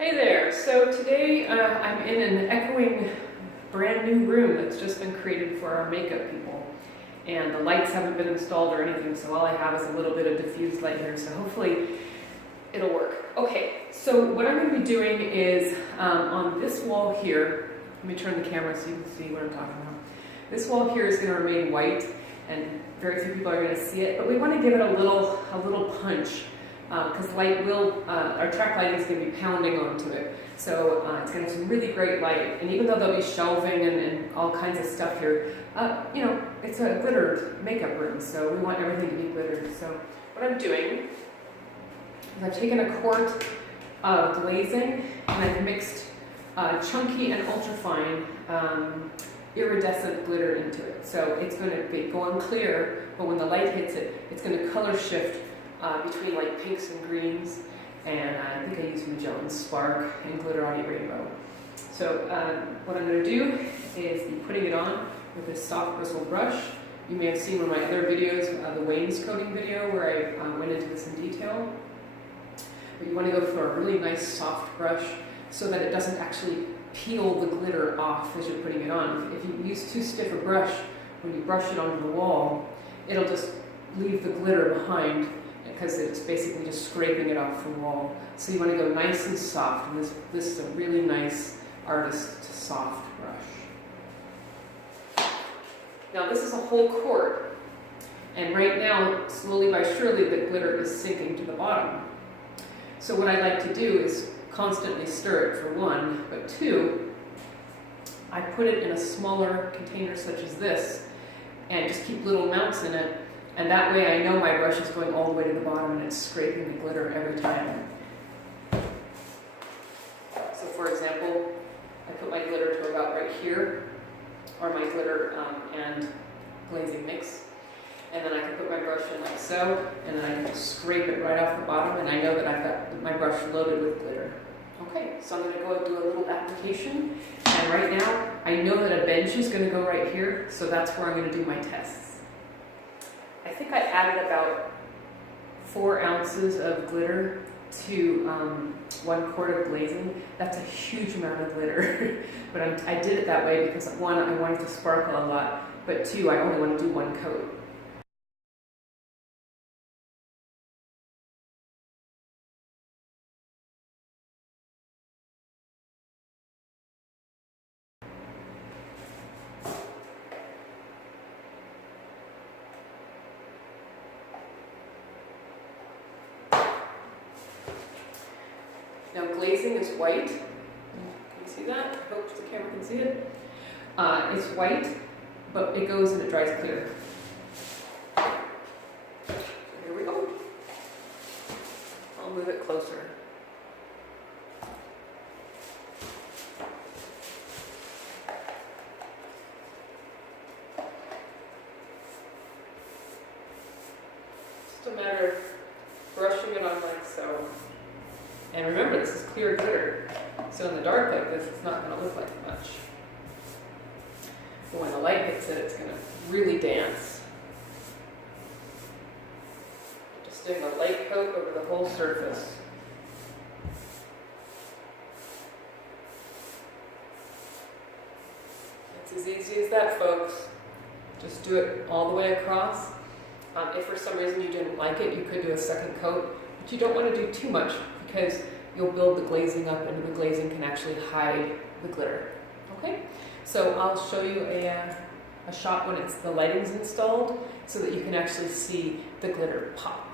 Hey there, so today I'm in an echoing brand new room that's just been created for our makeup people. And the lights haven't been installed or anything, so all I have is a little bit of diffused light here, so hopefully it'll work. Okay, so what I'm going to be doing is on this wall here, let me turn the camera so you can see what I'm talking about. This wall here is going to remain white, and very few people are going to see it, but we want to give it a little punch. Because light will, our track lighting is going to be pounding onto it. So it's going to have some really great light. And even though there'll be shelving and all kinds of stuff here, you know, it's a glittered makeup room, so we want everything to be glittered. So what I'm doing is I've taken a quart of glazing and I've mixed chunky and ultrafine iridescent glitter into it. So it's going to be going clear, but when the light hits it, it's going to color shift between like pinks and greens, and I think I used Magellan Spark and Glitterati Rainbow. So what I'm going to do is be putting it on with this soft bristle brush. You may have seen one of my other videos, the wainscoting video, where I went into this in detail. But you want to go for a really nice soft brush so that it doesn't actually peel the glitter off as you're putting it on. If you use too stiff a brush, when you brush it onto the wall, it'll just leave the glitter behind, because it's basically just scraping it off the wall. So you want to go nice and soft, and this is a really nice artist to soft brush. Now this is a whole quart, and right now, slowly by surely, the glitter is sinking to the bottom. So what I like to do is constantly stir it, for one, but two, I put it in a smaller container such as this, and just keep little amounts in it. And that way I know my brush is going all the way to the bottom and it's scraping the glitter every time. So for example, I put my glitter to about right here, or my glitter and glazing mix. And then I can put my brush in like so, and then I can just scrape it right off the bottom, and I know that I've got my brush loaded with glitter. Okay, so I'm going to go and do a little application. And right now, I know that a bench is going to go right here, so that's where I'm going to do my tests. I think I added about 4 ounces of glitter to 1 quart of glazing. That's a huge amount of glitter, but I did it that way because 1, I wanted to sparkle a lot, but 2, I only want to do 1 coat. Now glazing is white. Can you see that? I hope the camera can see it. It's white, but it goes and it dries clear. So here we go. I'll move it closer. Just a matter of brushing it on like so. And remember, this is clear glitter, so in the dark like this, it's not going to look like much. But when the light hits it, it's going to really dance. Just doing a light coat over the whole surface. It's as easy as that, folks. Just do it all the way across. If for some reason you didn't like it, you could do a second coat, but you don't want to do too much, because you'll build the glazing up and the glazing can actually hide the glitter. Okay, so I'll show you a shot when the lighting's installed so that you can actually see the glitter pop.